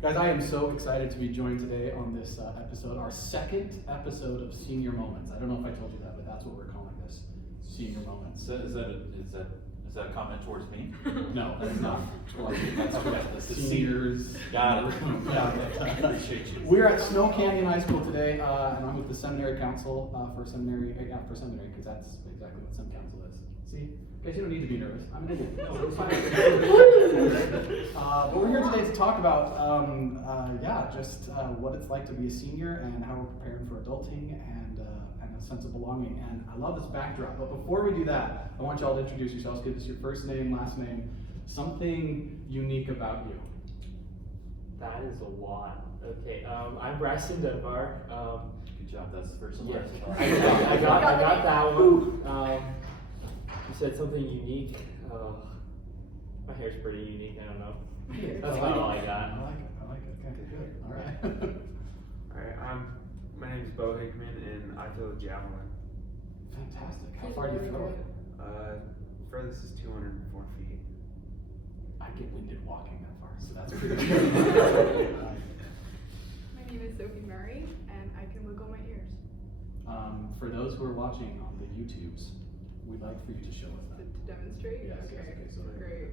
Guys, I am so excited to be joined today on this episode, our second episode of Senior Moments. I don't know if I told you that, but that's what we're calling this, Senior Moments. So is that a comment towards me? No, that's not. That's the seniors. Got it. Yeah. Appreciate you. We're at Snow Canyon High School today, and I'm with the seminary council for seminary, because that's exactly what some council is. See? Guys, you don't need to be nervous. I'm an idiot. No, it's fine. But we're here today to talk about, just what it's like to be a senior and how we're preparing for adulting and a sense of belonging. And I love this backdrop. But before we do that, I want y'all to introduce yourselves. Give us your first name, last name, something unique about you. That is a lot. Okay, I'm Braxton Dunbar. Good job. That's the first and Yeah, last. I got that one. You said something unique. My hair's pretty unique. I don't know. That's about all I got. I like it. Okay, good. All right. Alright, my name is Bo Hickman and I throw the javelin. Fantastic. How far do you throw it? Furthest is 204 feet. I get winded walking that far, so that's pretty good. My name is Sophie Murray, and I can wiggle my ears. For those who are watching on the YouTubes, we'd like for you to show us that. To demonstrate? Yes, Okay, yes, okay, so- great.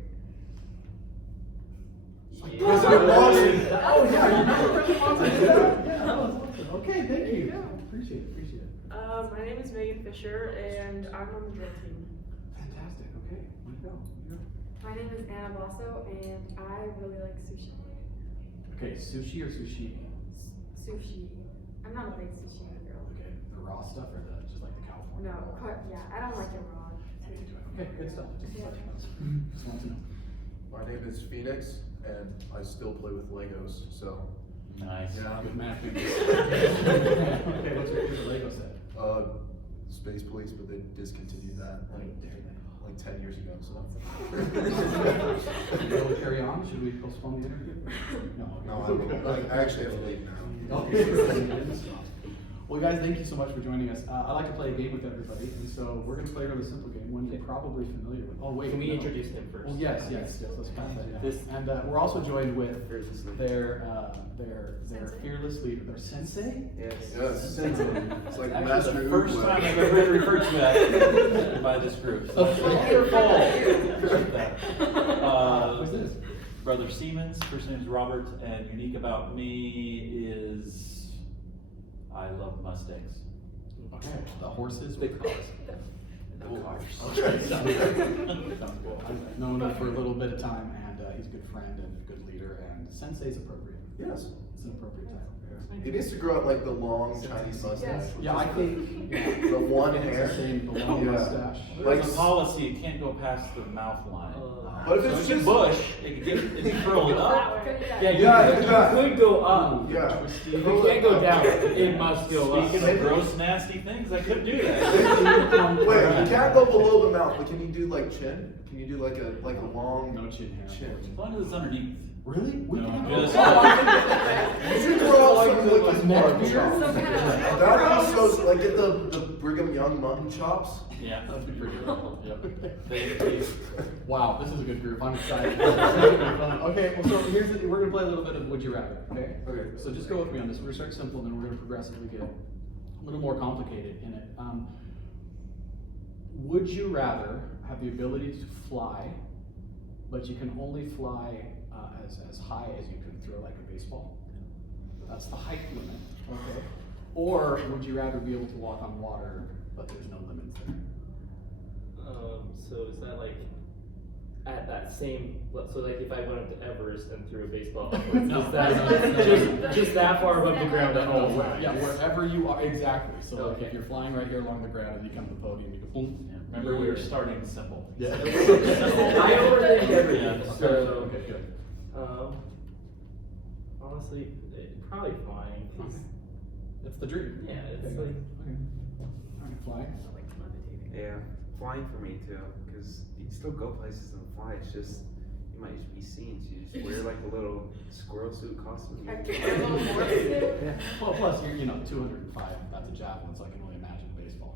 President Watson! Oh, yeah, you know. Yeah, that was awesome. Okay, thank There you you. go. Appreciate it. My name is Megan Fisher, and I'm on the drill team. Fantastic, okay. Way to go. My name is Anna Basso, and I really like sushi. Okay, sushi or sushi? Sushi. I'm not a big sushi girl. Okay, the raw stuff or just like the California? No, yeah, I don't like it raw. Okay, good stuff. Just want to know. My name is Phoenix, and I still play with Legos, so. Nice. Yeah. Good math. Okay, what's your favorite Lego set? Space Police, but they discontinued that like 10 years ago, so. Will we carry on? Should we postpone the interview? No, I actually have to leave now. Okay. Well, guys, thank you so much for joining us. I like to play a game with everybody, and so we're going to play a really simple game, one you're probably familiar with. Oh, wait. Can we no. introduce him first? Well, yes, let's pass that down. This- And we're also joined with their fearless leader, their sensei. Yes. Yes, it's like Actually, Master the first Oogway. time I've ever been referred to that by this group. So wonderful. Appreciate that. Who's this? Brother Siemens, first name's Robert, and unique about me is I love Mustangs. Okay, the horses. Big cars. The cars. Okay. Sounds cool. I've known him for a little bit of time, and he's a good friend and a good leader, and sensei's appropriate. Yes. It's an appropriate title. He needs to grow out like the long Chinese mustache. Yes. Yeah, I think The one it's hair. the same, the long Yeah. mustache. There's a policy, it can't go past the mouth line. But if So it's it's a just. bush, it could get curled up. Yeah, Yeah, you could go up. Yeah. You can't go down. It must go up. Speaking of gross, nasty things, I could do that. Wait, you can't go below the mouth, but can you do like chin? Can you do like a long No chin hair. chin? As long as it's underneath. Really? We No, can just- You should grow out some like his neck mutton beard. chops. That'd be so like get the Brigham Young mutton chops. Yeah. That'd be pretty cool. Yep. They- Wow, this is a good group. I'm excited. This is gonna be fun. Okay, well, so we're gonna play a little bit of Would You Rather. Okay. Okay. So just go with me on this. We're gonna start simple, and then we're gonna progressively get a little more complicated in it. Would you rather have the ability to fly, but you can only fly as high as you can throw like a baseball? That's the height limit. Okay. Or would you rather be able to walk on water, but there's no limits there? So is that like at that same, so like if I went up to Everest and threw a baseball upwards, No. is that just that far above the ground at all times? Yeah, wherever you are, exactly. So like Okay. if you're flying right here along the ground and you come to the podium, you go boom. Yeah, remember, we were starting simple. Yeah. I overthink everything, Yeah. so, Okay, good. honestly, probably flying, 'cause, That's the dream. yeah, it's Okay, like, good. Okay. All right, fly. I like levitating. Yeah, flying for me too, because you can still go places and fly. It's just you might just be seen. So you just wear like a little squirrel suit costume. I think a little more too. Yeah. Well, plus you're 205. That's a javelin, so I can only imagine baseball.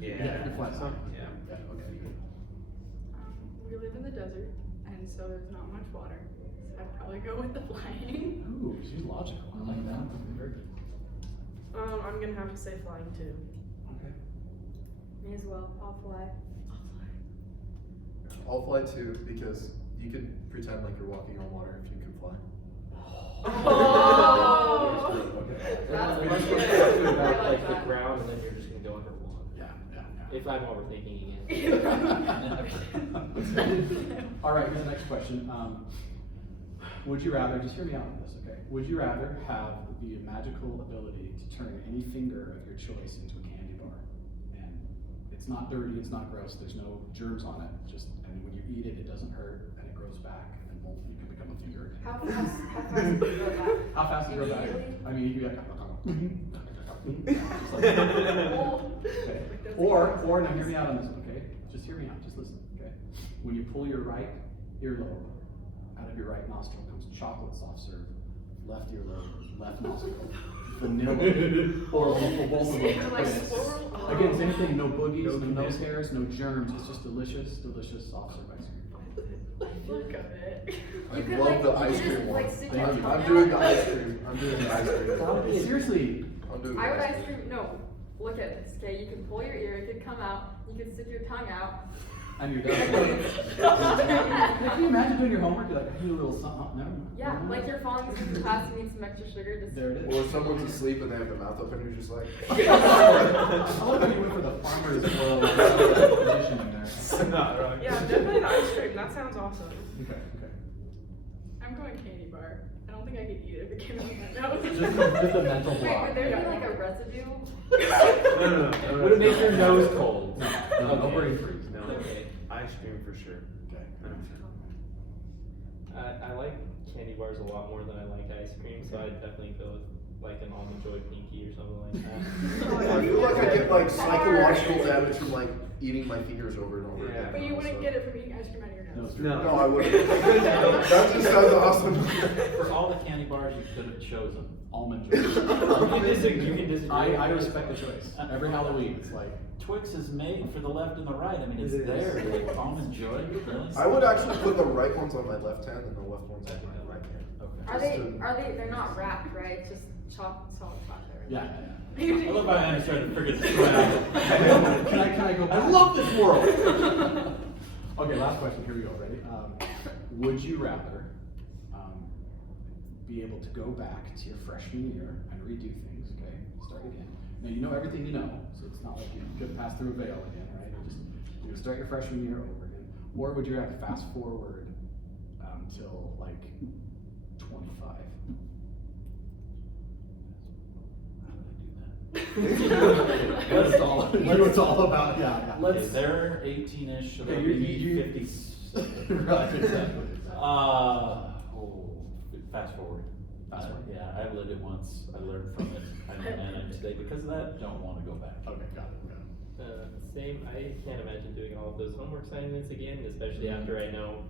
Yeah. You're flying. Yeah. Yeah. Okay. Good. We live in the desert, and so there's not much water. So I'd probably go with the flying. Ooh. she's logical. I like that. I'm gonna have to say flying too. Okay. Me as well. I'll fly. I'll fly too, because you could pretend like you're walking on water if you can fly. Oh. Okay. That's Am I pretty supposed to good. ask you about I like like the that. ground and then you're just gonna go underwater? Yeah, yeah, If I'm overthinking again. yeah. All right, here's the next question. Would you rather, just hear me out on this, okay? Would you rather have the magical ability to turn any finger of your choice into a candy bar? And it's not dirty, it's not gross, there's no germs on it, just, and when you eat it, it doesn't hurt, and it grows back, and you can become a finger again. How fast can you go back? How fast do you grow back? Immediately? I mean, you can be like, just like okay. Or now hear me out on this, okay? Just hear me out, just listen, okay? When you pull your right earlobe out of your right nostril comes chocolate soft serve, left earlobe, left nostril, vanilla, or both of them. Like Okay. swirl. Again, same thing, no boogies, no nose hairs, no germs, it's just delicious, delicious soft serve ice cream. Look at it. I You could, love like, the you ice could cream just, one. like, stick your I'm tongue doing the out. ice cream. I'm doing the ice cream. Seriously, I'm doing the I would ice ice cream. cream. No, look at this. Okay, you can pull your ear. It could come out. You could stick your tongue out. and you're done. Can you imagine doing your homework? You're like, I need a little something. Never mind. Yeah, like you're falling asleep in class. You need some extra sugar. Just There it is. Or if someone's asleep and they have their mouth open, you're just like. I love how you went for the farmer's position in there. Not wrong. Yeah, definitely the ice cream. That sounds awesome. Okay, okay. I'm going candy bar. I don't think I could eat it if it came out of my nose. Just a mental wait, block. would there be like a residue? No. Would it make your nose cold? No, no Okay. brain freeze. No. Okay. Ice cream for sure. Okay. 100%. I like candy bars a lot more than I like ice cream, so I'd definitely go with like an Almond Joy Pinky or something like that. I feel like I get like psychological damage from like eating my fingers over and over Yeah. again. But you wouldn't so- get it from eating ice cream out of your No, nose. it's true. No. No, I wouldn't. That just sounds awesome. For all the candy bars you could have chosen. Almond joy. You can disagree. I respect the choice. Every Halloween, it's like, Twix is made for the left and the right. I mean, it's It is. there. Like Almond Joy. Really? I would actually put the right ones on my left hand and the left ones on my right hand. Okay. Are they? They're not wrapped, right? It's just solid chocolate. yeah. I love how Anna's trying to figure this out. Can I go back? I love this world. Okay, last question. Here we go. Ready? Would you rather be able to go back to your freshman year and redo things? Okay, start again. Now you know everything you know, so it's not like you could pass through a veil again, right? You would start your freshman year over again. Or would you rather fast forward till like 25? That's all. It's all about. Yeah. Okay, they're 18-ish, so Okay, they'll you- be 50. Right, exactly. Fast forward. Fast forward. Yeah, I lived it once. I learned from it. And today, because of that, don't want to go back. Okay, got it. Same. I can't imagine doing all of those homework assignments again, especially after I know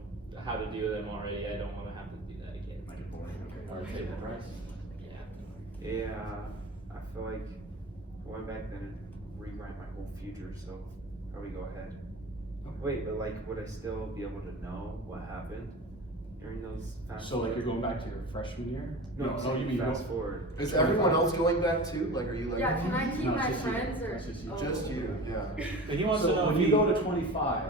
how to do them already. I don't want to have to do that again. Make it boring. Okay. Our table price. Yeah. Yeah, I feel like going back then and rewrite my whole future, so probably go ahead. Wait, but like, would I still be able to know what happened during those fast So like you're going back to your freshman year? No, no, you mean fast go- forward. Is everyone else going back too? Like, are you like? Yeah, can I keep No, my it's just you. friends or? It's just you. Oh. Just you, yeah. And he wants So to know when if you he go to 25,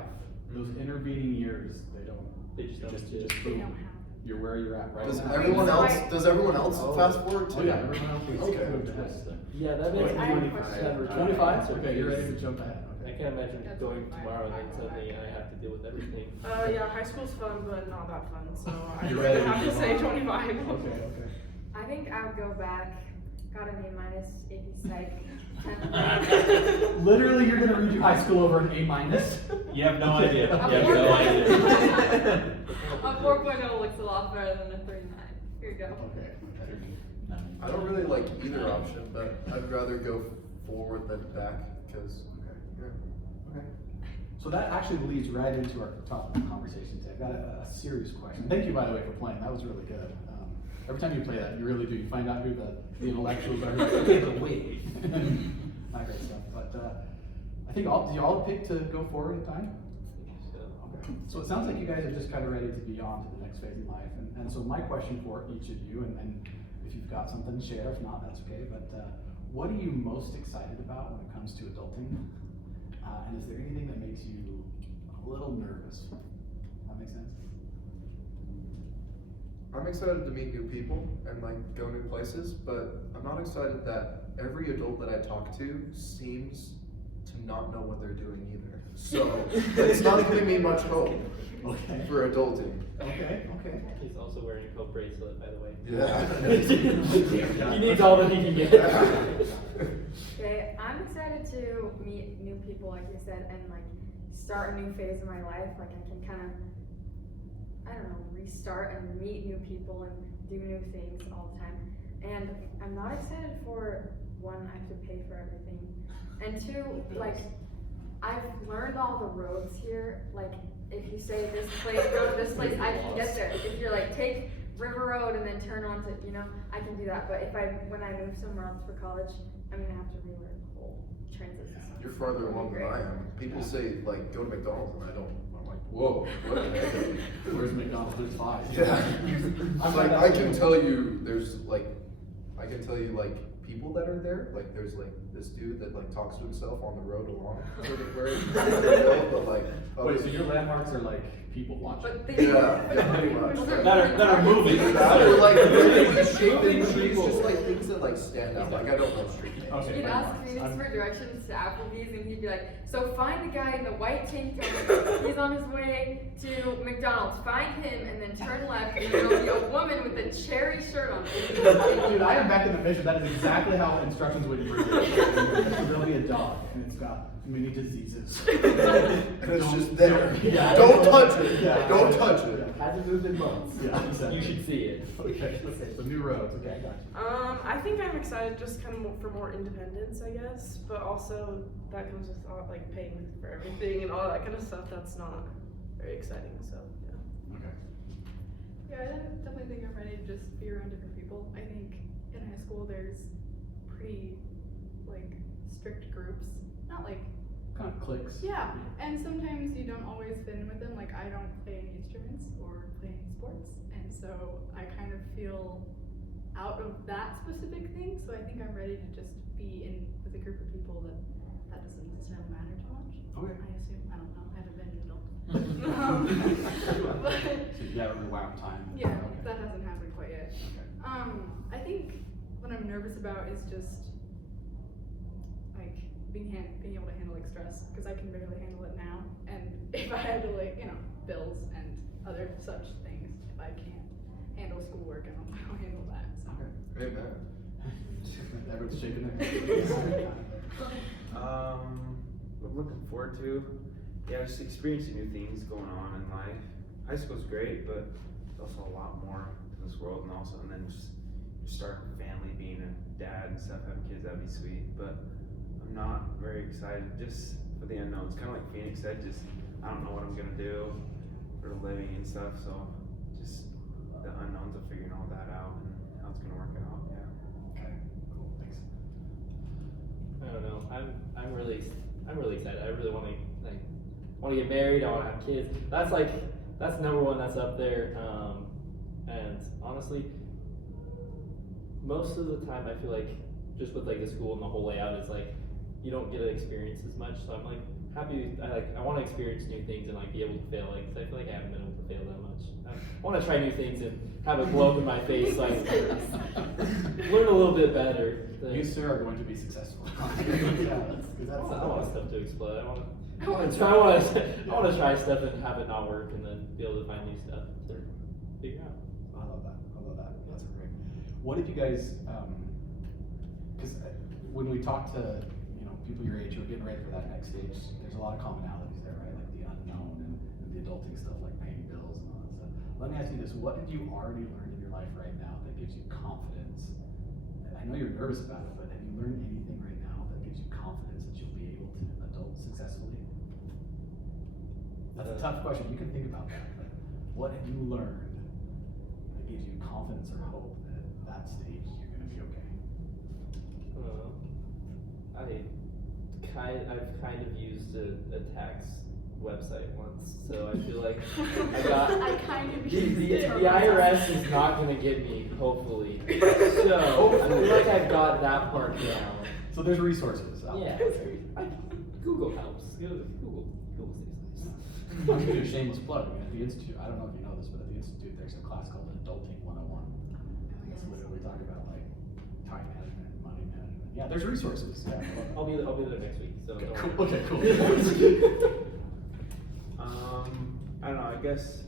those Mhm. intervening years, they don't. They just don't you exist. They boom. don't have. You're where you're at right Does now. everyone so else? I- Does everyone else Oh. fast forward too? Oh yeah, everyone else is Okay. moved ahead. Yeah, that Wait, makes I have a 25. 25? Okay, you're ready to jump ahead. I Okay. can't imagine That's going 25. tomorrow and then I'm suddenly back. I have to deal with everything. Yeah, high school's fun, but not that fun. So I You would ready have to to move say on? 25. Okay, okay. I think I would go back. Got an A minus AP Psych. 10th grade. Literally, you're gonna redo high school over an A minus? You have no idea. You A have no idea. A 4.0 looks a lot better than a 3.9. Here you go. Okay. No. I don't really like either option, but I'd rather go forward than back because. Okay. So that actually leads right into our topic of conversation today. I've got a serious question. Thank you, by the way, for playing. That was really good. Every time you play that, you really do. You find out who the intellectuals are. Okay, but wait. Not great stuff. But I think do you all pick to go forward in time? So, Okay. So it sounds like you guys are just kind of ready to be on to the next phase in life. And so my question for each of you, and if you've got something to share. If not, that's okay. But what are you most excited about when it comes to adulting? And is there anything that makes you a little nervous? That makes sense? I'm excited to meet new people and like go new places, but I'm not excited that every adult that I talk to seems to not know what they're doing either. So it's not giving me much hope Okay. for adulting. Okay, okay. He's also wearing a Coke bracelet, by the way. Yeah. He needs all that he can get. Okay, I'm excited to meet new people, like you said, and like start a new phase of my life. Like I can kind of, I don't know, restart and meet new people and do new things all the time. And I'm not excited for one, I have to pay for everything, and two, like I've learned all the roads here. Like if you say this place, go to this place, I can get there. If you're like take River Road and then turn onto, I can do that. But when I move somewhere else for college, I'm gonna have to relearn the whole transit system. You're farther along than I am. People say like go to McDonald's and I don't. I'm like, whoa, what the heck? Where's McDonald's? There's 5. Yeah. I'm Like glad I that's can good. tell you there's like I can tell you like people that are there, like there's like this dude that like talks to himself on the road along sort of where but like Wait, so your landmarks are like people watching? But they, Yeah, but pretty much. those That are moving. They're like really shaped Moving in trees, people. just like things that like stand out. Like I don't know street names. Okay, He'd ask landmarks. me I'm- for directions to Applebee's, and he'd be like, "So find the guy in the white tank top. He's on his way to McDonald's. Find him, and then turn left, and there'll be a woman with a cherry shirt on." Dude, I am back in the mission. That is exactly how instructions would be. There'll be a dog, and it's got many diseases. And it's just there. Yeah. Don't touch it. Yeah. Don't touch it. Hasn't moved in months. Yeah, exactly. You should see it. Okay, so new roads. Okay, I got you. I think I'm excited just kind of for more independence, I guess, but also that comes with like paying for everything and all that kind of stuff. That's not very exciting. So yeah. Okay. Yeah, I definitely think I'm ready to just be around different people. I think in high school there's pretty like strict groups. Not like Kind of clicks. yeah, and sometimes you don't always fit in with them. Like I don't play any instruments or play any sports, and so I kind of feel out of that specific thing. So I think I'm ready to just be in with a group of people that doesn't necessarily matter too much. Okay. I assume. I don't know. I haven't been an adult. So you haven't rewound time. Yeah, Okay. that hasn't happened quite yet. Okay. I think what I'm nervous about is just like being able to handle like stress, because I can barely handle it now. And if I had to like bills and other such things, if I can't handle schoolwork, I don't handle that. So. Okay. Amen. Everyone's shaking their head. What I'm looking forward to, just experiencing new things going on in life. High school's great, but there's also a lot more to this world, and then just starting a family, being a dad and stuff, having kids, that'd be sweet. But I'm not very excited just for the unknown. It's kind of like Phoenix said, I don't know what I'm gonna do for a living and stuff. So just the unknowns of figuring all that out and how it's gonna work out. Yeah. Okay. Cool. Thanks. I don't know. I'm really excited. I really want to get married. I want to have kids. That's number one. That's up there. And honestly, most of the time I feel like just with like the school and the whole layout is like you don't get to experience as much. So I'm like happy. I want to experience new things and like be able to fail. Like 'cause I feel like I haven't been able to fail that much. I want to try new things and have it blow up in my face. Like learn a little bit better. You, sir, are going to be successful. Yeah, that's I want stuff to explode. I want to try stuff and have it not work, and then be able to find new stuff to figure out. I love that. I love that. That's great. What did you guys? Because when we talk to people your age who are getting ready for that next stage, there's a lot of commonalities there, right? Like the unknown and the adulting stuff, like paying bills and all that stuff. Let me ask you this: what did you already learn in your life right now that gives you confidence? I know you're nervous about it, but have you learned anything right now that gives you confidence that you'll be able to adult successfully? That's a tough question. You can think about that. But what have you learned that gives you confidence or hope that at that stage you're going to be okay? I've kind of used a tax website once, so I feel like I got I kind of the used it. IRS is not gonna get me, hopefully. So I feel like I've got that part down. So there's resources out Yeah, there. Google helps. Google saves lives. I'm gonna do a shameless plug. At the Institute, I don't know if you know this, but at the Institute there's a class called Adulting 101. It's literally talking about like time management, money management. Yeah, there's resources. Yeah, I'll be there next week. So don't worry. Cool. Okay, cool. I don't know, I guess,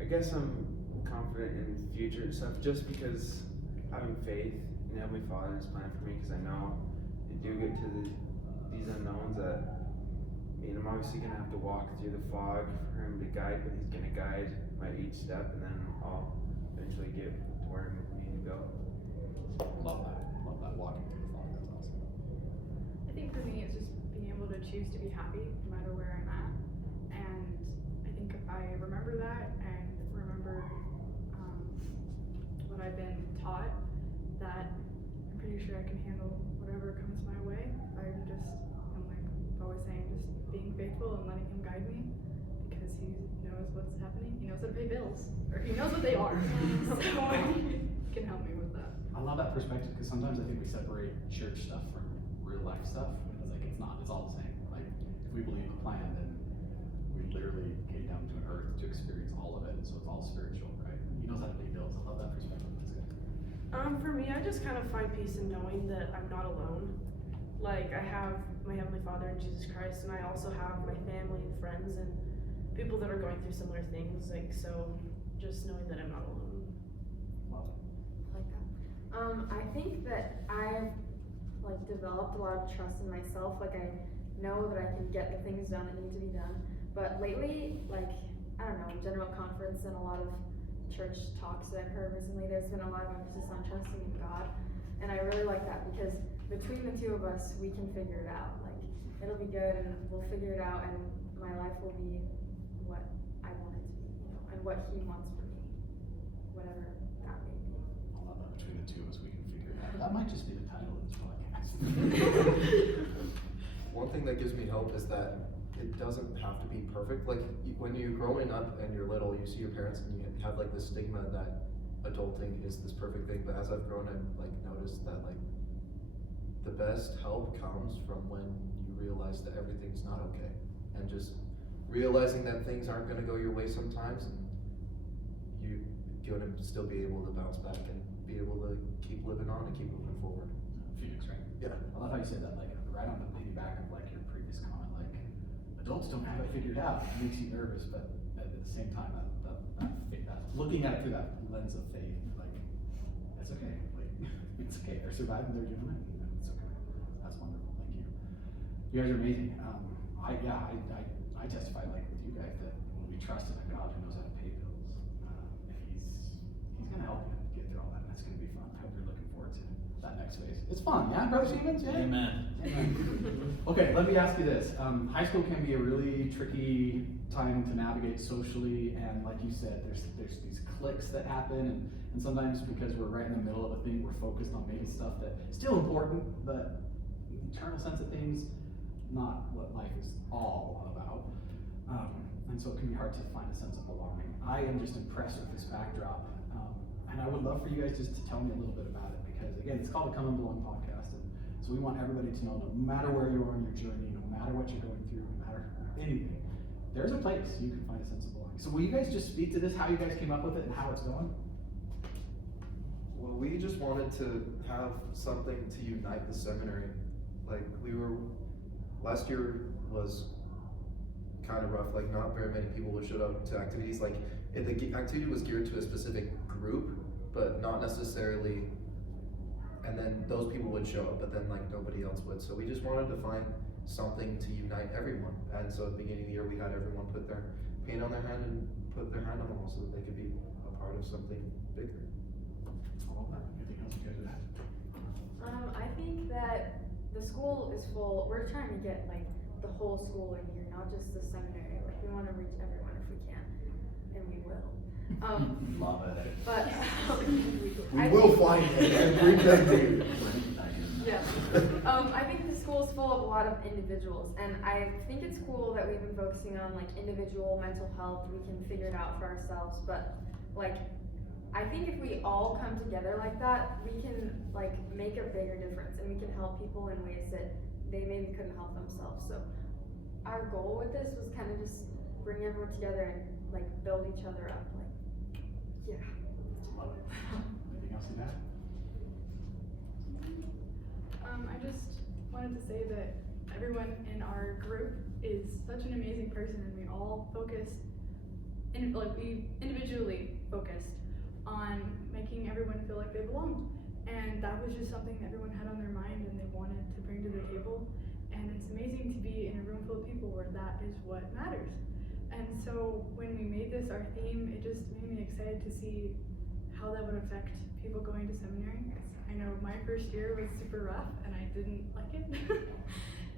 I guess I'm confident in future stuff just because having faith in Heavenly Father and His plan for me, because I know I do get to these unknowns that, I mean, I'm obviously going to have to walk through the fog for Him to guide, but He's going to guide my each step, and then I'll eventually get to where He needs to go. Love that. Love that walking through the fog. That's awesome. I think for me, it's just being able to choose to be happy no matter where I'm at. And I think if I remember that and remember what I've been taught, that I'm pretty sure I can handle whatever comes my way. I'm like always saying, just being faithful and letting Him guide me, because He knows what's happening. He knows how to pay bills, or He knows what they are. So He can help me with that. I love that perspective because sometimes I think we separate church stuff from real life stuff. It's like it's not. It's all the same. Like if we believe the plan, then we literally came down to an earth to experience all of it. So it's all spiritual, right? He knows how to pay bills. I love that perspective. That's good. For me, I just kind of find peace in knowing that I'm not alone. Like, I have my Heavenly Father and Jesus Christ, and I also have my family and friends and people that are going through similar things. Like, so just knowing that I'm not alone. Love it. Like that. I think that I've like developed a lot of trust in myself. Like I know that I can get the things done that need to be done. But lately, like I don't know, general conference and a lot of church talks that I've heard recently, there's been a lot of emphasis on trusting in God. And I really like that because between the two of us, we can figure it out. Like it'll be good and we'll figure it out and my life will be what I want it to be, you know, and what He wants for me. Whatever that may be. I love that between the two of us, we can figure it out. That might just be the title of this podcast. One thing that gives me hope is that it doesn't have to be perfect. Like when you're growing up and you're little, you see your parents and you have like this stigma that adulting is this perfect thing. But as I've grown, I've like noticed that like the best help comes from when you realize that everything's not okay, and just realizing that things aren't going to go your way sometimes, and you're going to still be able to bounce back and be able to keep living on and keep moving forward. Phoenix, right? Yeah. I love how you said that, like right on the piggyback of like your previous comment, like adults don't have it figured out. It makes you nervous, but at the same time, that looking at it through that lens of faith, like that's okay. Like it's okay. They're surviving. They're doing it. It's okay. That's wonderful. Thank you. You guys are amazing. I testify like with you guys that when we trust in a God who knows how to pay bills, He's gonna help you get through all that. And that's gonna be fun. I hope you're looking forward to that next phase. It's fun, yeah, Brother Stevens? Yeah. Amen. Okay, let me ask you this. High school can be a really tricky time to navigate socially, and like you said, there's these cliques that happen, and sometimes because we're right in the middle of a thing, we're focused on maybe stuff that still important, but the eternal sense of things, not what life is all about. And so it can be hard to find a sense of belonging. I am just impressed with this backdrop, and I would love for you guys just to tell me a little bit about it, because again, it's called the Come and Belong podcast, and so we want everybody to know, no matter where you are in your journey, no matter what you're going through, no matter anything, there's a place you can find a sense of belonging. So will you guys just speak to this, how you guys came up with it and how it's going? Well, we just wanted to have something to unite the seminary. Like last year was kind of rough, like not very many people would show up to activities. Like the activity was geared to a specific group, but not necessarily, and then those people would show up, but then like nobody else would. So we just wanted to find something to unite everyone. And so at the beginning of the year, we had everyone put their paint on their hand and put their hand on the wall so that they could be a part of something bigger. Anything else you guys would add? I think that the school is full. We're trying to get like the whole school in here, not just the seminary. Like we want to reach everyone if we can, and we will. Love it. But We will find it and bring them to you. yeah. I think the school school's full of a lot of individuals, and I think it's cool that we've been focusing on like individual mental health. We can figure it out for ourselves, but like I think if we all come together like that, we can like make a bigger difference, and we can help people in ways that they maybe couldn't help themselves. So our goal with this was kind of just bring everyone together and like build each other up. Like, yeah. Love it. Anything else in that? I just wanted to say that everyone in our group is such an amazing person, and we all focused, we individually focused on making everyone feel like they belong. And that was just something that everyone had on their mind and they wanted to bring to the table. And it's amazing to be in a room full of people where that is what matters. And so when we made this our theme, it just made me excited to see how that would affect people going to seminary. I know my first year was super rough and I didn't like it.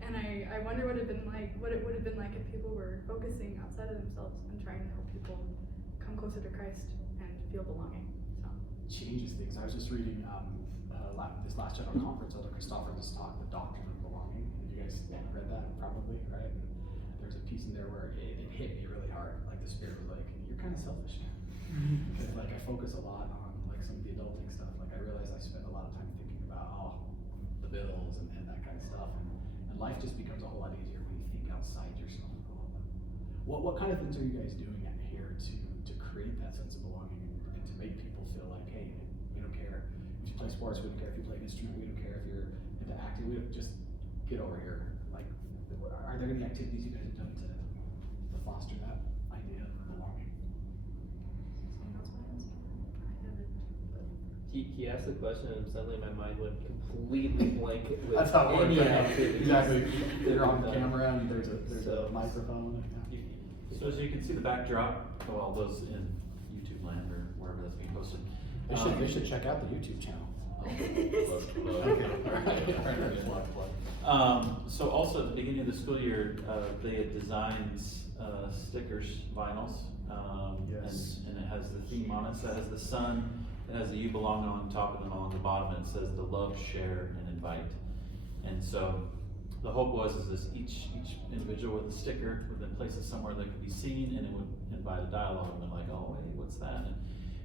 And I wonder what it would have been like if people were focusing outside of themselves and trying to help people come closer to Christ and feel belonging. So Changes things. I was just reading this last general conference, Elder Christopher just taught the doctrine of belonging. You guys read that probably, right? And there's a piece in there where it hit me really hard. Like the Spirit was like, "You're kind of selfish now," because like I focus a lot on like some of the adulting stuff. Like I realize I spend a lot of time thinking about the bills and that kind of stuff, and life just becomes a whole lot easier when you think outside yourself a little bit. What kind of things are you guys doing here to create that sense of belonging and to make people feel like, hey, we don't care if you play sports, we don't care if you play an instrument, we don't care if you're into acting, we don't just get over here. Like, are there any activities you guys have done to foster that idea of belonging? He asked the question and suddenly my mind went completely blank with That's how it works. any Right? activity. Exactly. You're on Done. camera and there's So- a microphone. So as you can see the backdrop, of all those in YouTube land or wherever that's being posted. They should check out the YouTube channel. So also at the beginning of the school year, they had designed stickers, vinyls. Yes. And it has the theme on it, so it has the sun, it has the "You Belong" on top, and then on the bottom it says the love, share, and invite. And so the hope was is each individual with a sticker would then place it somewhere that could be seen, and it would invite a dialogue. And they're like, "Oh, hey, what's that?"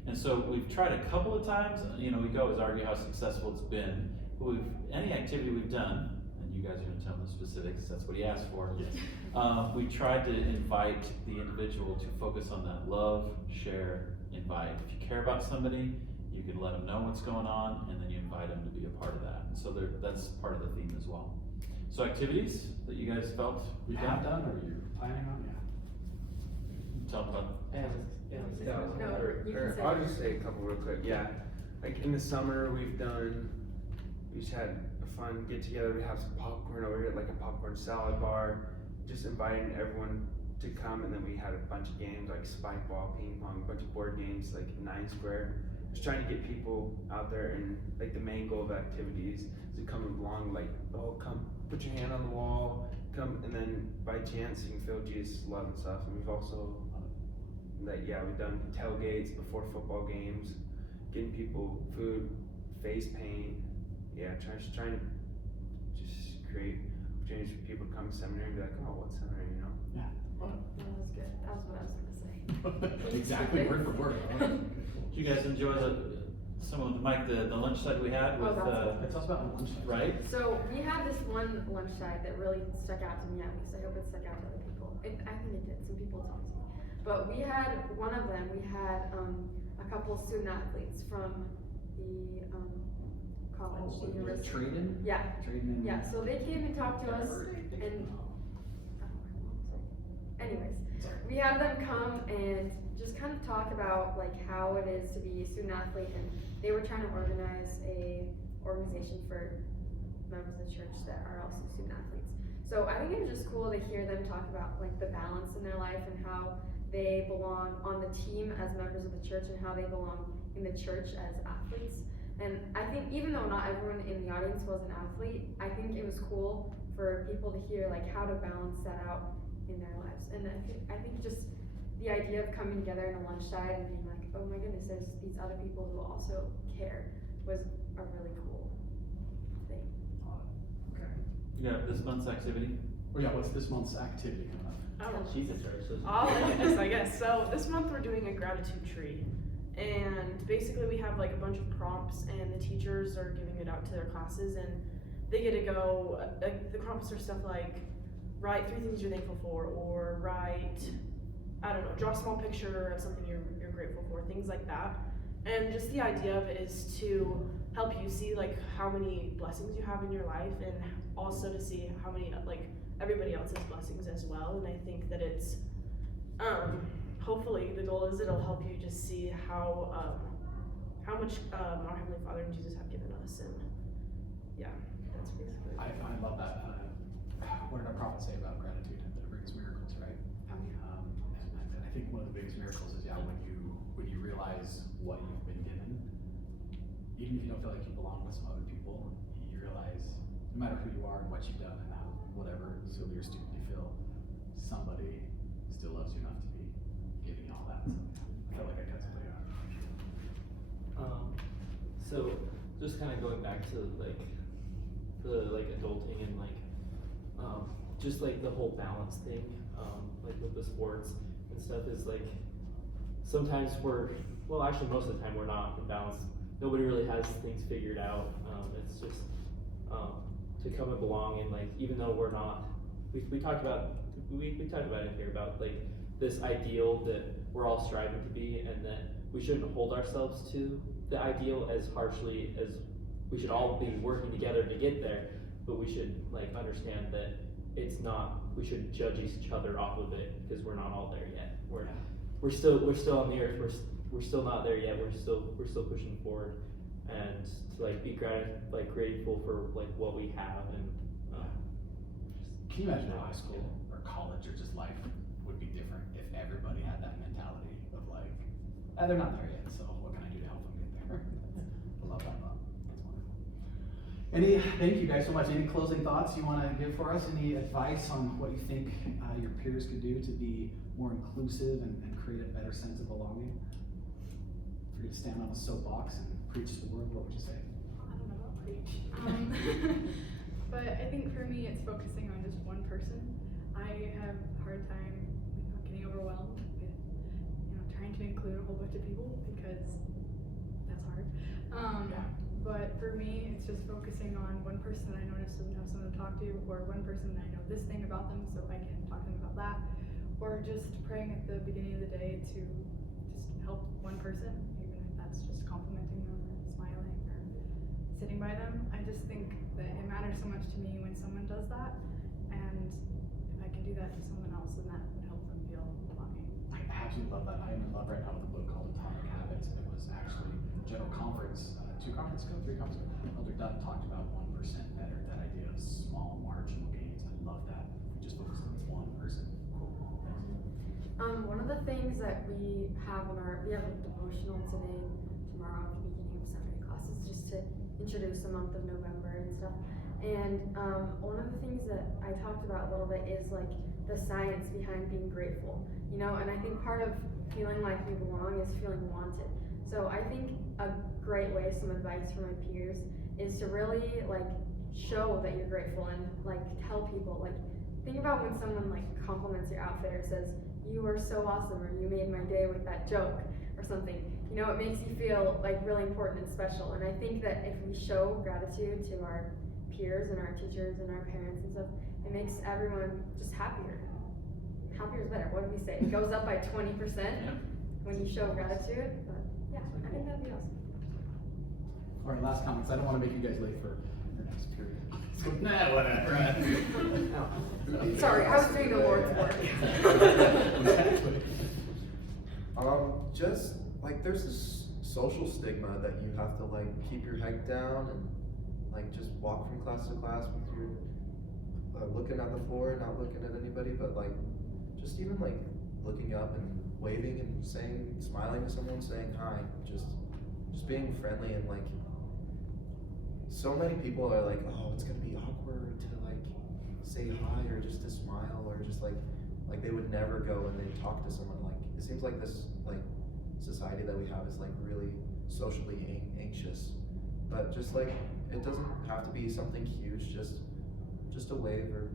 And so we've tried a couple of times. We can always argue how successful it's been. But any activity we've done, and you guys are going to tell them the specifics. That's what he asked for. Yes. We tried to invite the individual to focus on that love, share, invite. If you care about somebody, you can let them know what's going on, and then you invite them to be a part of that. And so that's part of the theme as well. So activities that you guys felt You have done, or you're planning on? Yeah. tell them about. No, you can say I'll it. just say a couple real quick. Yeah, like in the summer we just had a fun get together. We have some popcorn over here, like a popcorn salad bar. Just inviting everyone to come, and then we had a bunch of games like spike ball, ping pong, a bunch of board games like 9 Square. Just trying to get people out there, and like the main goal of activities is to come along. Like, oh, come put your hand on the wall, come, and then by chance you can feel Jesus' love and stuff. And we've also we've done tailgates before football games, getting people food, face paint. Yeah, trying to just create opportunities for people to come to seminary and be like, oh, what seminary, you know? Yeah. That was good. That was what I was gonna say. Exactly, word for word. Did you guys enjoy some of the lunch side we had with? Tell us about the lunch. Right. So we had this one lunch side that really stuck out to me at least. I hope it stuck out to other people. I think it did. Some people told me. But we had one of them. We had a couple student athletes from the college, the university. Training? Yeah. Training. Yeah. So they came and talked to us, and anyways, we had them come and just kind of talk about like how it is to be a student athlete, and they were trying to organize a organization for members of the church that are also student athletes. So I think it was just cool to hear them talk about like the balance in their life and how they belong on the team as members of the church and how they belong in the church as athletes. And I think even though not everyone in the audience was an athlete, I think it was cool for people to hear like how to balance that out in their lives. And I think just the idea of coming together in a lunch side and being like, oh my goodness, there's these other people who also care was a really cool thing. Okay. Yeah, this month's activity. Oh yeah, what's this month's activity coming up? Oh, She's in charge, so. I'll end this, I guess. So this month we're doing a gratitude tree, and basically we have like a bunch of prompts, and the teachers are giving it out to their classes, and they get to go. The prompts are stuff like write 3 things you're thankful for, or write, I don't know, draw a small picture of something you're grateful for, things like that. And just the idea of it is to help you see like how many blessings you have in your life, and also to see how many like everybody else's blessings as well. And I think that it's hopefully the goal is it'll help you just see how much our Heavenly Father and Jesus have given us. And yeah, that's basically I love that. What did our prophet say about gratitude? That it brings miracles, right? And I think one of the biggest miracles is when you realize what you've been given, even if you don't feel like you belong with some other people, you realize no matter who you are and what you've done and how whatever silly or stupid you feel, somebody still loves you enough to be giving you all that. So I feel like I got something out. So just kind of going back to like the like adulting and like just like the whole balance thing, like with the sports and stuff is like sometimes actually most of the time we're not in balance. Nobody really has things figured out. It's just to come and belong, and like even though we're not, we talked about it here about like this ideal that we're all striving to be, and that we shouldn't hold ourselves to the ideal as harshly as we should all be working together to get there, but we should like understand that it's not, we shouldn't judge each other off of it because we're not all there yet. We're still on the earth. We're still not there yet. We're still pushing forward, and to like be grateful for like what we have. And Can you imagine how high school or college or just life would be different if everybody had that mentality of like, they're not there yet, so what can I do to help them get there? I love that thought. That's wonderful. Thank you guys so much. Any closing thoughts you want to give for us? Any advice on what you think your peers could do to be more inclusive and create a better sense of belonging? If you were to stand on a soapbox and preach to the world, what would you say? I don't know about preach. But I think for me, it's focusing on just one person. I have a hard time getting overwhelmed with, trying to include a whole bunch of people because that's hard. But for me, it's just focusing on one person that I notice doesn't have someone to talk to, or one person that I know this thing about them, so I can talk to them about that. Or just praying at the beginning of the day to just help one person, even if that's just complimenting them or smiling or sitting by them. I just think that it matters so much to me when someone does that, and if I can do that to someone else, then that would help them feel belonging. I absolutely love that. I'm in love right now with a book called Atomic Habits, and it was actually General Conference, 3 conferences ago, Elder Dunn talked about 1% better, that idea of small marginal gains. I love that. If we just focus on one person. Cool. One of the things that we have we have a devotional today, tomorrow at the beginning of Sunday class, is just to introduce the month of November and stuff. And one of the things that I talked about a little bit is like the science behind being grateful, and I think part of feeling like you belong is feeling wanted. So I think a great way, some advice for my peers, is to really like show that you're grateful and like tell people, like think about when someone like compliments your outfit or says, "You are so awesome," or "You made my day with that joke," or something. It makes you feel like really important and special. And I think that if we show gratitude to our peers and our teachers and our parents and stuff, it makes everyone just happier. Happier is better. What did we say? It goes up by 20% when you show gratitude. But yeah, I think that'd be awesome. All right, last comments. I don't want to make you guys late for your next period. Nah, whatever. Sorry, I was doing the Lord's work. Exactly. Just like there's this social stigma that you have to like keep your head down and like just walk from class to class with your looking at the floor, not looking at anybody, but like just even like looking up and waving and smiling to someone, saying hi, just being friendly. And like so many people are like, oh, it's gonna be awkward to like say hi or just to smile, or just like they would never go and they talk to someone. Like it seems like this like society that we have is like really socially anxious, but just like it doesn't have to be something huge. Just Just a wave or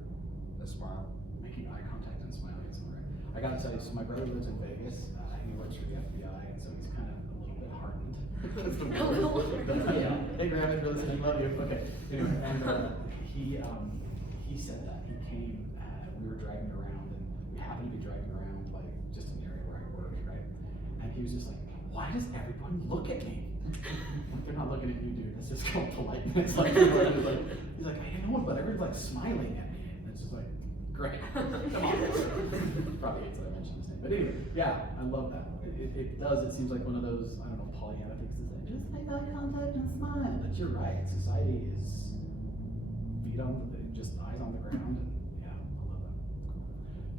a smile. Making eye contact and smiling is all right. I gotta tell you, so my brother lives in Vegas. He works for the FBI, and so he's kind of a little bit hardened. A little. Yeah. Hey, Graham, if you're listening, love you. Okay. Anyway, and he said that he came. We were driving around, and we happened to be driving around like just in the area where I work, right? And he was just like, "Why does everyone look at me?" Like, they're not looking at you, dude. That's just called politeness. Like, he's like, I know, but everyone's like smiling at me. And it's just like, great. Come on. Probably hates that I mentioned his name. But anyway, yeah, I love that. It does. It seems like one of those, I don't know, Pollyanna things is like, just make eye contact and smile. But you're right. Society is feet on, just eyes on the ground. And yeah, I love that.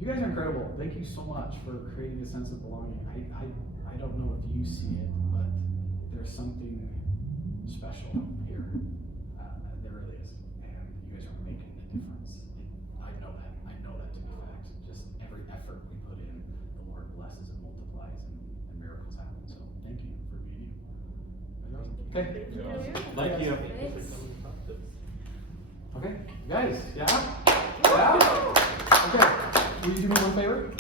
You guys are incredible. Thank you so much for creating a sense of belonging. I don't know if you see it, but there's something special here. There really is. And you guys are making a difference. I know that. I know that to be fact. Just every effort we put in, the Lord blesses and multiplies and miracles happen. So thank you for being you. Okay. Thank you. Thanks. Okay. Guys, yeah? Yeah? Okay. Will you do me one favor?